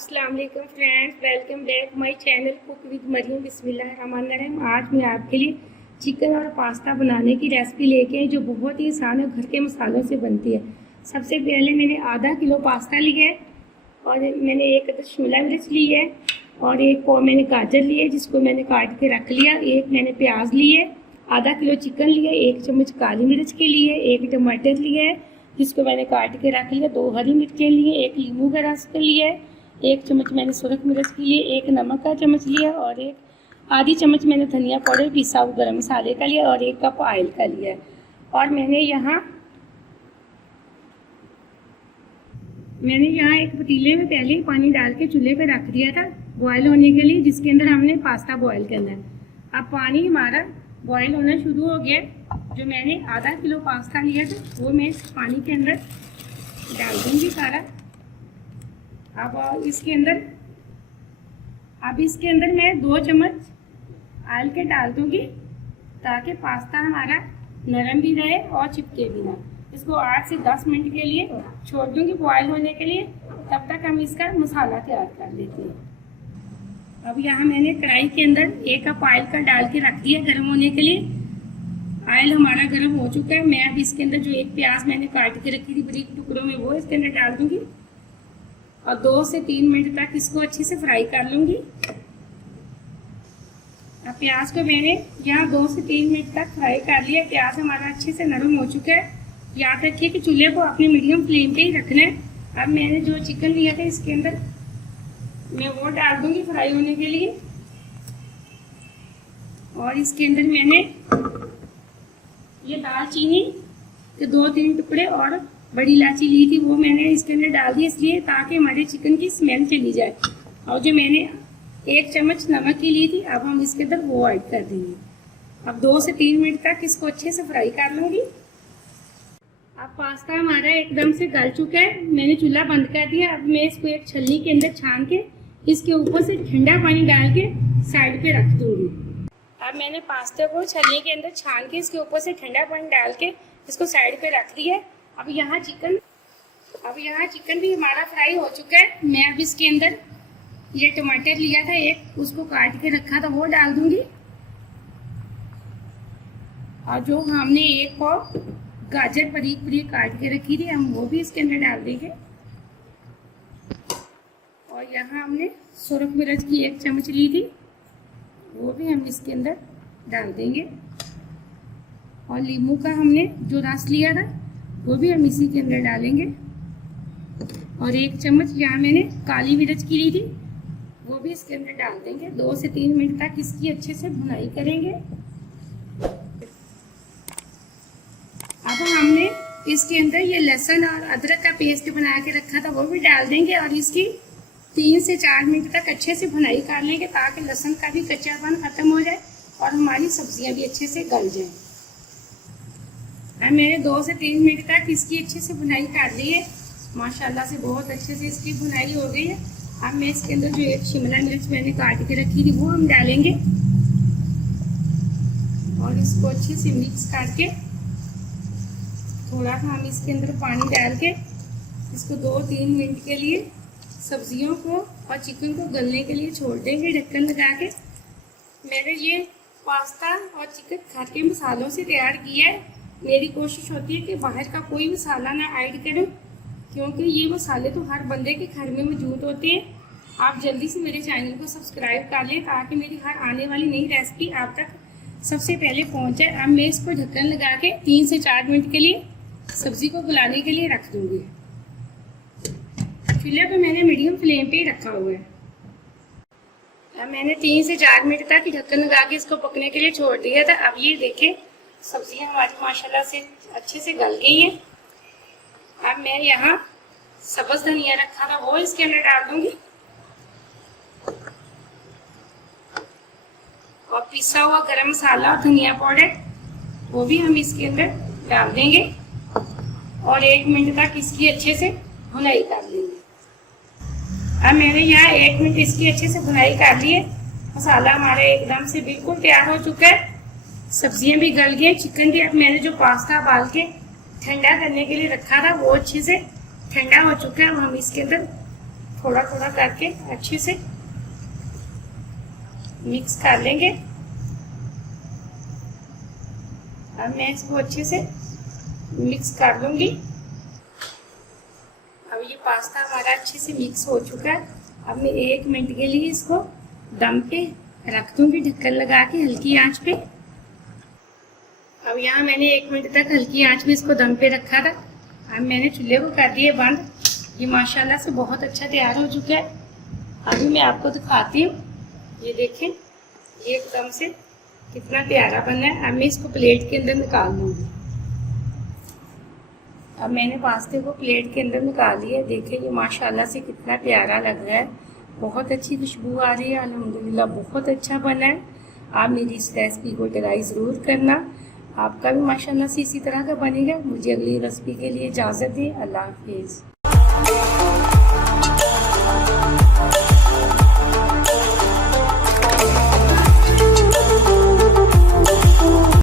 अस्सलाम वालेकुम friends, welcome back my channel cook with Mariam. बिस्मिल्लाहिर्रहमानिर्रहीम। आज मैं आपके लिए चिकन और पास्ता बनाने की रेसिपी लेके आई जो बहुत ही आसान है, घर के मसालों से बनती है। सबसे पहले मैंने आधा किलो पास्ता लिया है और मैंने एक शिमला मिर्च ली है और एक और मैंने गाजर ली है जिसको मैंने काट के रख लिया। एक मैंने प्याज ली है, आधा किलो चिकन लिया, एक चम्मच काली मिर्च के लिए, एक टमाटर लिया है जिसको मैंने काट के रख लिया, 2 हरी मिर्चें लिए, एक नींबू का रस लिया है, 1 चम्मच मैंने सुरख मिर्च के लिए, 1 नमक का चम्मच लिया और 1 आधी चम्मच मैंने धनिया पाउडर पिसा हुआ गरम मसाले का लिया और 1 कप ऑयल का लिया है। और मैंने यहाँ एक पतीले में पहले ही पानी डाल के चूल्हे पे रख दिया था बॉयल होने के लिए, जिसके अंदर हमने पास्ता बॉयल करना है। अब पानी हमारा बॉयल होना शुरू हो गया। जो मैंने आधा किलो पास्ता लिया था वो मैं इस पानी के अंदर डाल दूँगी सारा। अब इसके अंदर मैं 2 चम्मच ऑयल के डाल दूंगी ताकि पास्ता हमारा नरम भी रहे और चिपके भी ना। इसको 8 से 10 मिनट के लिए छोड़ दूंगी बॉयल होने के लिए। तब तक हम इसका मसाला तैयार कर लेते हैं। अब यहाँ मैंने कढ़ाई के अंदर 1 कप ऑयल का डाल के रख दिया गर्म होने के लिए। ऑयल हमारा गर्म हो चुका है। मैं अब इसके अंदर जो एक प्याज मैंने काट के रखी थी बारीक टुकड़ों में वो इसके अंदर डाल दूंगी और 2 से 3 मिनट तक इसको अच्छे से फ्राई कर लूँगी। अब प्याज को मैंने यहाँ 2 से 3 मिनट तक फ्राई कर लिया। प्याज हमारा अच्छे से नरम हो चुका है। याद रखिए कि चूल्हे को अपने मीडियम फ्लेम पे ही रखना है। अब मैंने जो चिकन लिया था इसके अंदर मैं वो डाल दूँगी फ्राई होने के लिए। और इसके अंदर मैंने ये दालचीनी के 2-3 टुकड़े और बड़ी इलायची ली थी वो मैंने इसके अंदर डाल दी, इसलिए ताकि हमारे चिकन की स्मेल चली जाए। और जो मैंने 1 चम्मच नमक की ली थी अब हम इसके अंदर वो ऐड कर देंगे। अब 2 से 3 मिनट तक इसको अच्छे से फ्राई कर लूँगी। अब पास्ता हमारा एकदम से गल चुका है। मैंने चूल्हा बंद कर दिया। अब मैं इसको एक छलनी के अंदर छान के इसके ऊपर से ठंडा पानी डाल के साइड पे रख दूँगी। अब मैंने पास्ता को छलनी के अंदर छान के इसके ऊपर से ठंडा पानी डाल के इसको साइड पे रख दिया। अब यहाँ चिकन भी हमारा फ्राई हो चुका है। मैं अब इसके अंदर ये टमाटर लिया था एक, उसको काट के रखा था वो डाल दूंगी। और जो हमने एक और गाजर बारीक बारीक काट के रखी थी हम वो भी इसके अंदर डाल देंगे। और यहाँ हमने सुरख मिर्च की 1 चम्मच ली थी वो भी हम इसके अंदर डाल देंगे। और नींबू का हमने जो रस लिया था वो भी हम इसी के अंदर डालेंगे। और 1 चम्मच यहाँ मैंने काली मिर्च की ली थी वो भी इसके अंदर डाल देंगे। 2 से 3 मिनट तक इसकी अच्छे से भुनाई करेंगे। अब हमने इसके अंदर ये लहसुन और अदरक का पेस्ट बना के रखा था वो भी डाल देंगे और इसकी 3 से 4 मिनट तक अच्छे से भुनाई कर लेंगे ताकि लहसुन का भी कच्चापन खत्म हो जाए और हमारी सब्जियां भी अच्छे से गल जाएं। मैंने 2 से 3 मिनट तक इसकी अच्छे से भुनाई कर ली है। माशाल्लाह से बहुत अच्छे से इसकी भुनाई हो गई है। अब मैं इसके अंदर जो एक शिमला मिर्च मैंने काट के रखी थी वो हम डालेंगे और इसको अच्छे से मिक्स करके थोड़ा सा हम इसके अंदर पानी डाल के इसको 2-3 मिनट के लिए सब्जियों को और चिकन को गलने के लिए छोड़ देंगे ढक्कन लगा के। मैंने ये पास्ता और चिकन घर के मसालों से तैयार किया है। मेरी कोशिश होती है कि बाहर का कोई मसाला ना ऐड करूं क्योंकि ये मसाले तो हर बंदे के घर में मौजूद होते हैं। आप जल्दी से मेरे चैनल को सब्सक्राइब कर लें ताकि मेरी हर आने वाली नई रेसिपी आप तक सबसे पहले पहुंच जाए। अब मैं इसको ढक्कन लगा के 3 से 4 मिनट के लिए सब्जी को गलाने के लिए रख दूंगी। चूल्हे पे मैंने मीडियम फ्लेम पे ही रखा हुआ है। अब मैंने 3 से 4 मिनट तक ढक्कन लगा के इसको पकने के लिए छोड़ दिया था। अब ये देखें सब्जियां हमारी माशाल्लाह से अच्छे से गल गई हैं। अब मैं यहाँ सब्ज धनिया रखा था वो इसके अंदर डाल दूंगी और पिसा हुआ गरम मसाला और धनिया पाउडर वो भी हम इसके अंदर डाल देंगे और 1 मिनट तक इसकी अच्छे से भुनाई कर लेंगे। अब मैंने यहाँ 1 मिनट इसकी अच्छे से भुनाई कर ली है। मसाला हमारे एकदम से बिल्कुल तैयार हो चुका है, सब्जियां भी गल गई, चिकन भी। अब मैंने जो पास्ता उबाल के ठंडा करने के लिए रखा था वो अच्छे से ठंडा हो चुका है। अब हम इसके अंदर थोड़ा थोड़ा करके अच्छे से मिक्स कर लेंगे। अब मैं इसको अच्छे से मिक्स कर लूंगी। अब ये पास्ता हमारा अच्छे से मिक्स हो चुका है। अब मैं 1 मिनट के लिए इसको दम पे रख दूंगी, ढक्कन लगा के हल्की आंच पे। अब यहाँ मैंने 1 मिनट तक हल्की आंच में इसको दम पे रखा था। अब मैंने चूल्हे को कर दिए बंद। ये माशाल्लाह से बहुत अच्छा तैयार हो चुका है। अभी मैं आपको दिखाती हूँ, ये देखें ये एकदम से कितना प्यारा बना है। अब मैं इसको प्लेट के अंदर निकाल लूँगी। अब मैंने पास्ते को प्लेट के अंदर निकाल लिया। देखें ये माशाल्लाह से कितना प्यारा लग रहा है, बहुत अच्छी खुशबू आ रही है। अल्हम्दुलिल्लाह बहुत अच्छा बना है। आप मेरी इस रेसिपी को ट्राई ज़रूर करना, आपका भी माशाल्लाह से इसी तरह का बनेगा। मुझे अगली रेसिपी के लिए इजाज़त दें। अल्लाह हाफिज़।